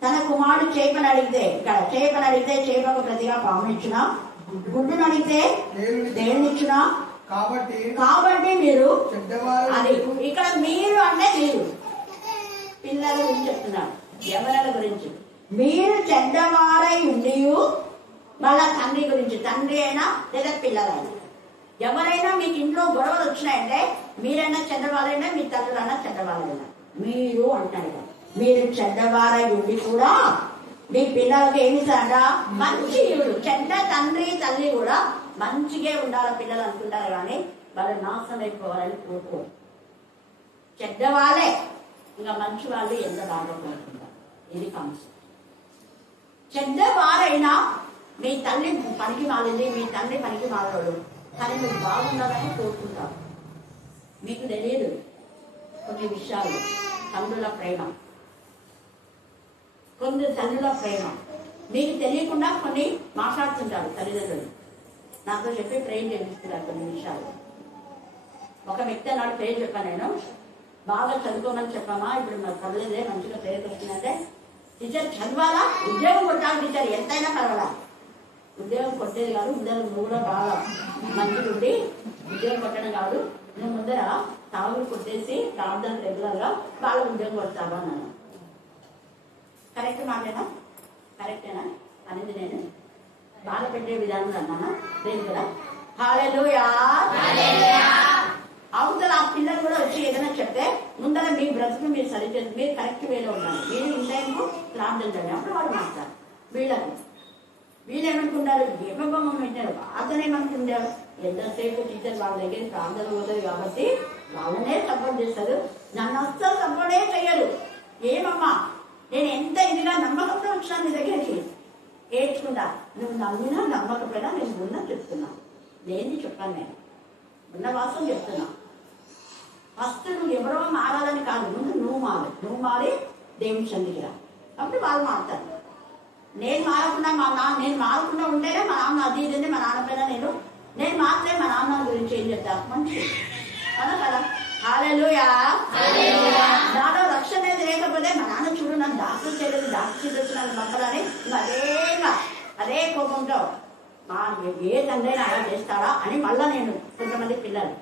తన కుమారుడు చేపను అడిగితే, ఇక్కడ చేపను అడిగితే చేపకు ప్రతిగా పామునిచ్చునా, గుడ్డును అడిగితే దేవునిచ్చునా. కాబట్టి మీరు అది ఇక్కడ మీరు అంటే మీరు పిల్లల గురించి చెప్తున్నారు, యవనుల గురించి. మీరు చెడ్డవారై ఉండి వాళ్ళ తండ్రి గురించి, తండ్రి అయినా లేదా పిల్లలైనా ఎవరైనా మీకు ఇంట్లో గొడవలు వచ్చినాయంటే మీరైనా చెడ్డవారైనా మీ తల్లులైనా చెడ్డవారైనా మీరు అంటారు కదా. మీరు చెడ్డవారై ఉండి కూడా మీ పిల్లలకి ఏమి సారా మంచి ఇవుడు. చెడ్డ తండ్రి తల్లి కూడా మంచిగా ఉండాలి పిల్లలు అనుకుంటారు, కానీ వాళ్ళు నాశనం అయిపోవాలని కోరుకోరు. చెడ్డవాళ్ళే ఇంకా మంచి వాళ్ళు ఎంత బాగా కోరుకుంటారు. ఇది కాన్సెప్ట్. చెడ్డవారైనా మీ తల్లి పనికి మాలింది, మీ తండ్రి పనికి మాలడు, కానీ మీరు బాగుండాలని కోరుకుంటారు. మీకు తెలియదు కొన్ని విషయాలు. తండ్రుల ప్రేమ, కొన్ని తల్లుల ప్రేమ మీకు తెలియకుండా కొన్ని మాట్లాడుతుంటారు తల్లిదండ్రులు. నాతో చెప్పి ప్రేమ చేపిస్తున్నారు కొన్ని విషయాలు. ఒక వ్యక్తి నాడు పేరు చెప్పాను, నేను బాగా చదువుకోమని చెప్పామా, ఇప్పుడు మరి పర్లేదే మంచిగా పేరు వస్తుందంటే, టీచర్ చదవాలా, ఉద్యోగం కొట్టాలి టీచర్, ఎంతైనా పర్వాలా. ఉద్యోగం కొట్టేది కాదు, ఉద్యోగం కూడా బాగా మంచిగా ఉండి ఉద్యోగం కొట్టడం కాదు, నువ్వు ముందర తాగులు కొట్టేసి ప్రార్థన రెగ్యులర్గా వాళ్ళ ఉద్యోగం కొడతావా అన్నాను. కరెక్ట్ మాటేనా? కరెక్టేనా అనేది? నేను బాధ పెట్టే విధానం అన్నానా? లేదు కదా. హల్లెలూయా. అవతల ఆ పిల్లలు కూడా వచ్చి ఏదైనా చెప్తే ముందర మీ బ్రతుకు మీరు సరిచేసి మీరు కరెక్ట్ వేలో ఉండాలి. మీరు ఇంటైపు ప్రార్థించండి, అప్పుడు వాళ్ళు మాట్లాడారు. వీళ్ళు ఏమనుకుంటారు? ఏమమ్మమ్మ వింటారు, అతనేమనుకుంటారు? ఎంతసేపు టీచర్ వాళ్ళ దగ్గర ప్రార్థన పోతుంది కాబట్టి వాళ్ళనే సపోర్ట్ చేస్తారు, నన్ను అస్సలు సపోర్టే చెయ్యరు. ఏమమ్మా నేను ఎంత ఇదిగా నమ్మకంతో వచ్చినా నీ దగ్గరికి ఏడ్చుకుంటా. నువ్వు నమ్మినా నమ్మకపోయినా నేను ఉన్న చెప్తున్నా, లేని చెప్పాను, నేను ఉన్న వాసం చెప్తున్నా. ఫస్ట్ నువ్వు ఎవరో మారాలని కాదు, ముందు నువ్వు మారి దేవుని సన్నిధికి రా, అప్పుడు వాళ్ళు మారుతారు. నేను మారకుండా ఉంటేనే మా నాన్న అది ఇదంటే మా నాన్న పైన నేను మాత్రమే మా నాన్న గురించి ఏం చెప్తాను మంచి కదా. హల్లెలూయా. నాలో రక్షణ అనేది లేకపోతే మా నాన్న చూడు నన్ను డాక్టర్ చేయలేదు, డాక్టర్ చేయొచ్చు నన్ను పంపాలని అదే కోపంతో ఏ తండ్రి అయినా అలా చేస్తాడా అని మళ్ళా నేను కొంతమంది పిల్లలు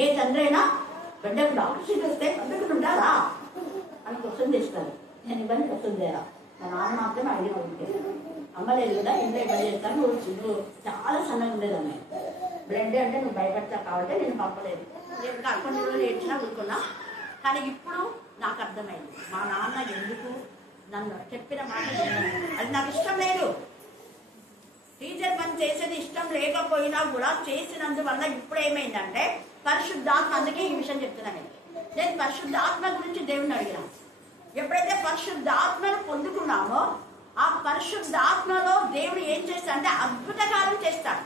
ఏ తండ్రి అయినా బిడ్డకు డాక్టర్ సీట్ వస్తే బిడ్డకు ఉంటారా అని క్వశ్చన్ చేస్తారు. నేను ఇవన్నీ క్వశ్చన్ చేయరా, మా నాన్న మాత్రమే అడిగిన ఉంటే అమ్మ లేదు కదా ఇంట్లో ఇబ్బంది చేస్తాను, నువ్వు చాలా సన్నగా ఉండేదాన్ని, బ్లడ్ అంటే నువ్వు భయపడతావు కాబట్టి నేను పంపలేదు. కొన్ని రోజులు ఏడ్చినా ఊరుకున్నా. కానీ ఇప్పుడు నాకు అర్థమైంది మా నాన్న ఎందుకు నన్ను చెప్పిన మాట అది నాకు ఇష్టం లేదు. టీచర్ పని చేసేది ఇష్టం లేకపోయినా కూడా చేసినందువల్ల ఇప్పుడు ఏమైందంటే పరిశుద్ధాత్మ, అందుకే ఈ విషయం చెప్తున్నాను. నేను పరిశుద్ధాత్మ గురించి దేవుణ్ణి అడిగినాను. ఎప్పుడైతే పరిశుద్ధాత్మను పొందుకున్నామో ఆ పరిశుద్ధాత్మలో దేవుడు ఏం చేస్తాడంటే అద్భుత కార్యం చేస్తాడు.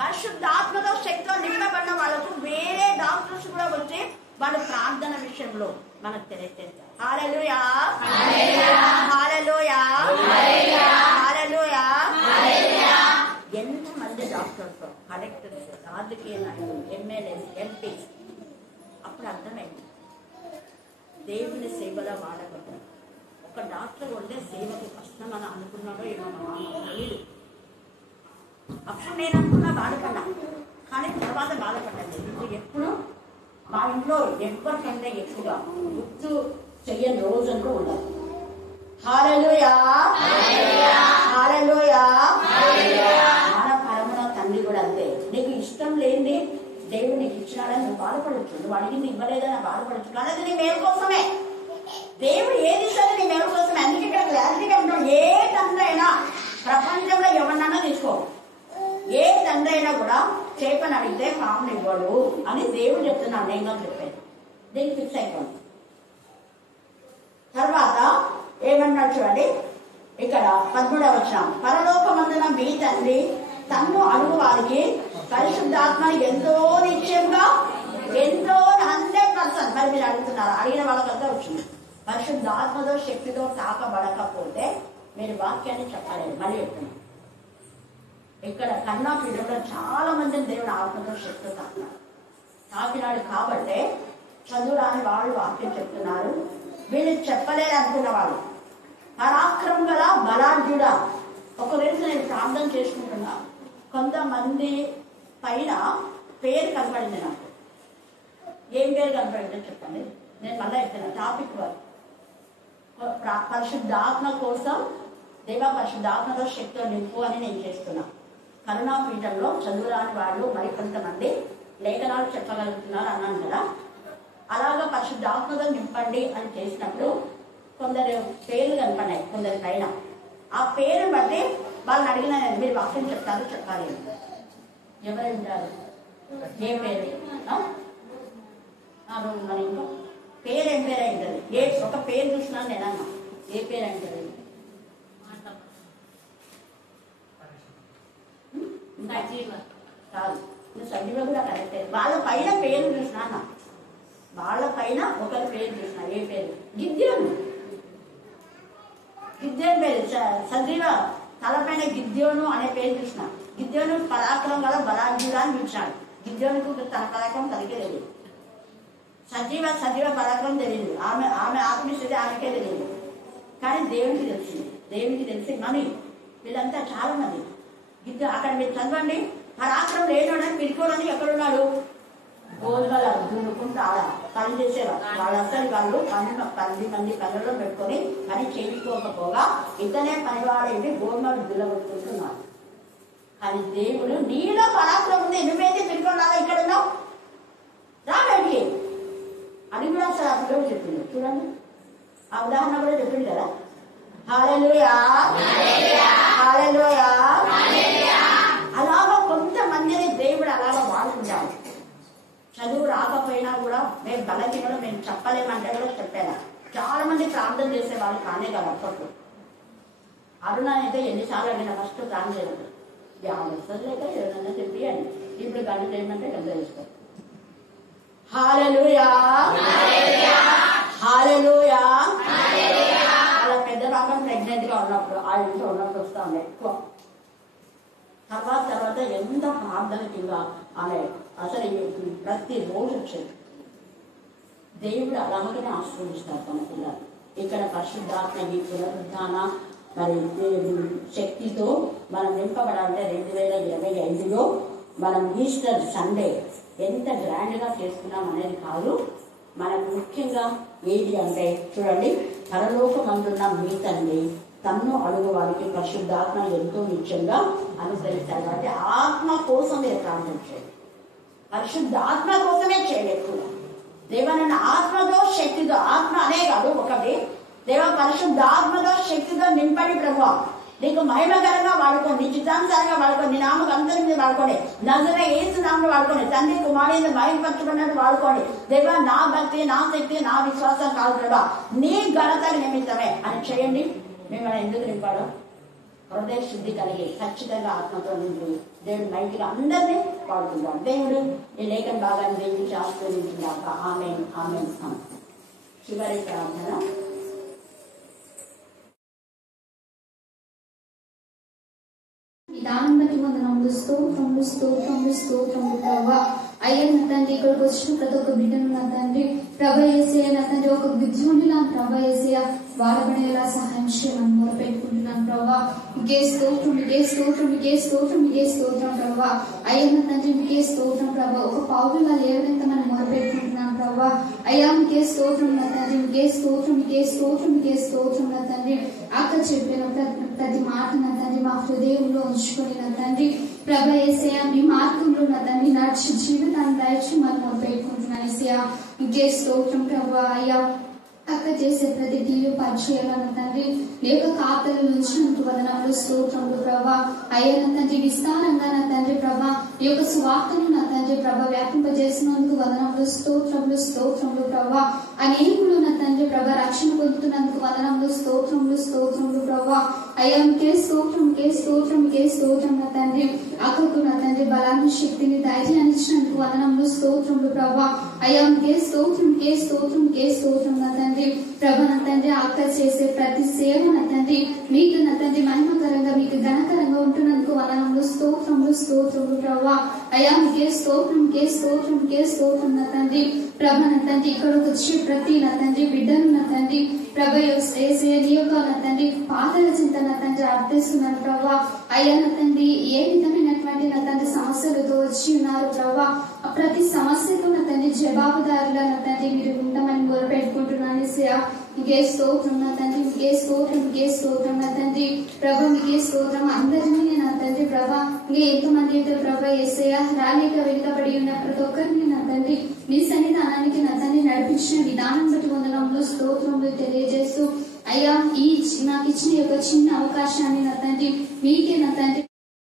పరిశుద్ధాత్మలో శక్తిలో నింపబడిన వాళ్ళకు వేరే డాక్టర్స్ కూడా వచ్చి వాళ్ళ ప్రార్థన విషయంలో మనకు తెలియజేస్తారు. హల్లెలూయా. హల్లెలూయా. హల్లెలూయా. ఎంతమంది డాక్టర్స్, కలెక్టర్స్, రాజకీయ నాయకులు, ఎమ్మెల్యేస్, ఎంపీస్ అప్పుడు అర్థమైంది దేవుని సేవలో వాడకూడదు. ఒక డాక్టర్ ఉంటే సేవకు కష్టం అని అనుకున్నాడో ఏమో తెలియదు. అప్పుడు నేను అనుకున్నా బాధపడ్డా, కానీ తర్వాత బాధపడ్డాను. ఇప్పుడు ఎప్పుడు మా ఇంట్లో ఎవరికంటే ఎక్కువగా గుర్తు చెయ్యని రోజంటూ ఉండదు. హల్లెలూయా. హల్లెలూయా. మన పరమున తండ్రి కూడా అంతే. నీకు ఇష్టం లేని దేవుడు నీకు ఇచ్చినాడని నువ్వు బాధపడచ్చు, నువ్వు అడిగింది ఇవ్వలేదని బాధపడచ్చు, కానీ అది నీ మేలు కోసమే. దేవుడు ఏది ఇస్తాడో నీ మేలు కోసమే. అందుకే ఇక్కడ క్లారిటీగా ఉంటాడు. ఏ తండ్రి అయినా ప్రపంచంలో ఎవరినన్నా తీసుకో, ఏ తండ్రి అయినా కూడా చేపని అడిగితే పాముని ఇవ్వడు అని దేవుడు చెప్తున్నాడు. నేను చెప్పాను, దీనికి ఫిక్స్ అయిపోయింది. తర్వాత ఏమన్నాడు చూడండి, ఇక్కడ 13వ వచనం, పరలోకమందున మీ తండ్రి తన్ను అడుగు వారికి పరిశుద్ధాత్మ ఎంతో నిశ్చయంగా, ఎంతో 100%. మరి మీరు అడుగుతున్నారు, అడిగిన వాళ్ళకంతా వచ్చింది. పరిశుద్ధాత్మతో శక్తితో తాకబడకపోతే మీరు వాక్యాన్ని చెప్పలేదు. మళ్ళీ చెప్తున్నాను, ఇక్కడ కర్ణాపీఠంలో చాలా మందిని దేవుడు ఆత్మతో శక్తితో తాకినాడు కాబట్టే చదువురాని వాళ్ళు వాక్యం చెప్తున్నారు. వీళ్ళు చెప్పలేదు అనుకున్న వాళ్ళు పరాక్రమం గల బలాఢ్యుడా. ఒకవేళ నేను ప్రార్థన చేసుకుంటున్నా, కొంతమంది పైన పేరు కనపడింది నాకు. ఏం పేరు కనపడిందని చెప్పండి. నేను మళ్ళీ చెప్తున్నా టాపిక్ వారు పరిశుద్ధాత్మ కోసం దేవా పరిశుద్ధాత్మతో శక్తితో నింపు అని నేను చేస్తున్నా. కరుణాపీఠంలో చదువురాని వాళ్ళు మరికొంతమంది లేఖనాలు చెప్పగలుగుతున్నారు అన్నాను కదా. అలాగా పరిశుద్ధాత్మతో నింపండి అని చేసినప్పుడు కొందరు పేర్లు కనపడినాయి కొందరి పైన. ఆ పేరు బట్టి వాళ్ళని అడిగిన మీరు వాక్యం చెప్తారు చెప్పాలి. ఎవరు ఉంటారు? ఏ పేరు? మరి ఇంకో పేరు ఏం పేరు ఉంటుంది? ఒక పేరు చూసినాను నేనన్నా, ఏ పేరు అంటారు? కాదు, సంజీవ కూడా కరెక్టే. వాళ్ళ పైన పేరు చూసినా, వాళ్ళ పైన ఒకరి పేరు చూసిన. ఏ పేరు? గిద్యోను. గిద్యోను పేరు సంజీవ తలపైన గిద్యోను అనే పేరు చూసిన. గిద్యోను పరాక్రమం గల బలాఢ్యుడా అని పిలిచాడు. గిద్యోనుకు తన పరాక్రమం తనకే తెలియదు. సజీవ పరాక్రమం తెలియదు. ఆమె ఆత్మీయస్థితి ఆమెకే తెలియదు. కానీ దేవునికి తెలిసింది. కానీ వీళ్ళంతా చాలా మంది గిద్య అక్కడ మీరు చదవండి. పరాక్రమం లేనోడని పిలుకోడని ఎక్కడున్నాడు? గోధుమలు దున్నుకుంటూ ఆడ పని చేసేవారు. వాళ్ళందరి వాళ్ళు 10 మంది పనుల్లో పెట్టుకొని పని చేయించుకోకపోగా ఇతనే పనివాడేవి గోధుమలు దుల్లగొట్టుకుంటున్నారు. కానీ దేవుడు నీలో పరాక్రమం ఉంది, నువ్వేంటి తిరుగులాగా ఇక్కడ ఉన్నావు, రా బయటికి అని కూడా అసలు అప్పుడు చెప్పింది. చూడండి, ఆ ఉదాహరణ కూడా చెప్పింది కదా. హల్లెలూయా, హల్లెలూయా. అలాగా కొంతమందిని దేవుడు అలాగా వాడుకుంటాడు. చదువు రాకపోయినా కూడా మేము బలహీనలు, మేము చెప్పలేమంటే కూడా చెప్పాను. చాలా మంది ప్రార్థన చేసే వాళ్ళు కానే కదా. అప్పట్లో అరుణ అయితే ఎన్నిసార్లు అడిగిన ఫస్ట్ ప్రార్థన చేయలేదు, 50 లేక ఏదన్నా చెప్పి అని. ఇప్పుడు గంట చేయమంటే గంట చేసుకో. హల్లెలూయా, హల్లెలూయా. అలా పెద్ద భాగం ప్రెగ్నెంట్ గా ఉన్నప్పుడు, ఆ ఇంట్లో ఉన్నప్పుడు వస్తా ఉండే ఎక్కువ. తర్వాత ఎంత ప్రార్థన కింద ఆమె అసలు ప్రతి రోజు వచ్చేది. దేవుడు అలాగనే ఆశ్రయిస్తారు తన పిల్లలు. ఇక్కడ పరిశుద్ధాత్మ ఈ పునరుద్ధాన మరి శక్తితో మనం నింపబడాలంటే 2025లో మనం ఈస్టర్ సండే ఎంత గ్రాండ్ గా చేసుకున్నాం అనేది కాదు, మనం ముఖ్యంగా ఏది అంటే చూడండి, పరలోకమందున్న మీ తండ్రి తన్ను అడుగు వారికి పరిశుద్ధాత్మ ఎంతో నిత్యంగా అనుగ్రహిస్తారు. కాబట్టి ఆత్మ కోసం మీరు ప్రార్థన చేయండి, పరిశుద్ధాత్మ కోసమే చేయండి. ఎక్కువ దేవనన్న ఆత్మతో శక్తితో, ఆత్మ అనే కాదు ఒకటి, దేవ పరిశుద్ధాత్మతో శక్తితో నింపడి ప్రభు నీకు మహిమకరంగా వాడుకోండి, నీ చిత్తానుసారంగా వాడుకోండి, నీ నామకు అందరి మీద వాడుకోండి, నజరేయుడైన యేసు నామములో వాడుకోండి, తండ్రి కుమారుని మహిమపరచబడినట్టు వాడుకోండి. దేవ నా భక్తి, నా శక్తి, నా విశ్వాసం కాదు ప్రభా, నీ ఘనత నిమిత్తమే అని చేయండి. మిమ్మల్ని ఎందుకు నింపాడో హృదయ శుద్ధి కలిగి ఖచ్చితంగా ఆత్మతో నింపి దేవుడు మైకిగా అందరినీ వాడుకుంటాడు. దేవుడు ఈ లేఖన భాగాన్ని దేవుడికి ఆశీర్వదించుగాక. ఆమేన్, ఆమేన్. చివరి ప్రార్థన. దానం బట్టి వందనములు, స్తోత్రములు, స్తోత్రములు, స్తోత్రములు ప్రభా. అయ్యా నా తండ్రి, ఇక్కడికి వచ్చిన ప్రతి ఒక్క బిడ్డను నా తండ్రి ప్రభ యేసయ్య నా తండ్రి ఒక విద్యునిలా ప్రభ యేసయ్య వాడబడేలా సహాయం చేయమని మొరపెట్టుకుంటున్నాను ప్రభా. మీకే స్తోత్రం, మీకే స్తోత్రం, మీకే స్తోత్రం, మీకే స్తోత్రం ప్రభా. అయ్యా నా తండ్రి మీకే స్తోత్రం ప్రభా. ఒక పౌరులా లేవనెత్తమని మొరపెట్టుకుంటున్నాను ప్రభా. అయ్యా మీకే స్తోత్రం నా తండ్రి, మీకే స్తోత్రం, మీకే స్తోత్రం, మీకే స్తోత్రం నా తండ్రి. అక్క చెప్పిన ప్రతి మాట నా తండ్రి మా హృదయంలో ఉంచుకొని నా తండ్రి ప్రభ యేసయ్య మీ మార్గంలో నా తండ్రి నడిచి జీవితాన్ని దయచేయమని మొరపెట్టుకుంటున్నాను యేసయ్య. మీకే స్తోత్రం ప్రభా. అయ్యా అక్క చేసే ప్రతి టీవీ పరిచయాలను తండ్రి మీ యొక్క ఖాతాల ఉంచినందుకు వందనములు, స్తోత్రములు ప్రభా. అయ్యా నా తండ్రి విస్తారంగా నా తండ్రి ప్రభా ఈ యొక్క సువార్తను నా తండ్రి ప్రభా వ్యాపింపజేసినందుకు వందనములు, స్తోత్రములు, స్తోత్రములు ప్రభా. అనేకులు నా తండ్రి ప్రభా రక్షణ పొందుతున్నందుకు వందనములు, స్తోత్రములు, స్తోత్రములు ప్రభా. అయ్యా మీకే స్తోత్రం, మీకే స్తోత్రం, మీకే స్తోత్రం నా తండ్రి. అక్కకు నా తండ్రి బలాన్ని, శక్తిని, ధైర్యాన్ని ఇచ్చినందుకు వందనములు, స్తోత్రములు ప్రభా. అయ్యా మీకే స్తోత్రం, మీకే స్తోత్రం, మీకే స్తోత్రం నా తండ్రి ప్రభ. నా తండ్రి అక్క చేసే ప్రతి సేవ నా తండ్రి మీకు నా తండ్రి మహిమకరంగా, మీకు ఘనకరంగా ఉంటున్నందుకు వందనములు, స్తోత్రములు, స్తోత్రములు ప్రభా. అయ్యా మీకే స్తోత్రం, మీకే స్తోత్రం, మీకే స్తోత్రం నా తండ్రి ప్రభ. నా తండ్రి ఇక్కడికి వచ్చే ప్రతి నా తండ్రి బిడ్డను నా తండ్రి ప్రభ నీ యొక్క నా తండ్రి పాతల చింత నా తండ్రి అర్థిస్తున్నాను ప్రభా. అయ్యా నా తండ్రి ఏ విధమైనటువంటి నా తండ్రి సమస్యలతో వచ్చి ఉన్నారు ప్రభా. ప్రతి సమస్యకు నా తండ్రి జవాబుదారులా నా తండ్రి మీరు ఉండమని మొదలుపెట్టుకుంటున్నాను. మీకే స్తోత్రం నా తండ్రి, మీకే స్తోత్రం, మీకే స్తోత్రం నా తండ్రి ప్రభ. మీకే స్తోత్రం. అందరినీ నా తండ్రి ప్రభ ఇంకా ఎంతమంది అయితే ప్రభ యేసయ్య రాలేక వెనుకబడి ఉన్న ప్రతి ఒక్కరిని నా తండ్రి మీ సన్నిధానానికి నా తండ్రి నడిపించిన విధానం బట్టి వందనములు, స్తోత్రములు తెలియజేస్తూ అయ్యా ఈ నాకు ఇచ్చిన యొక్క చిన్న అవకాశాన్ని నా తండ్రి మీకే నా తండ్రి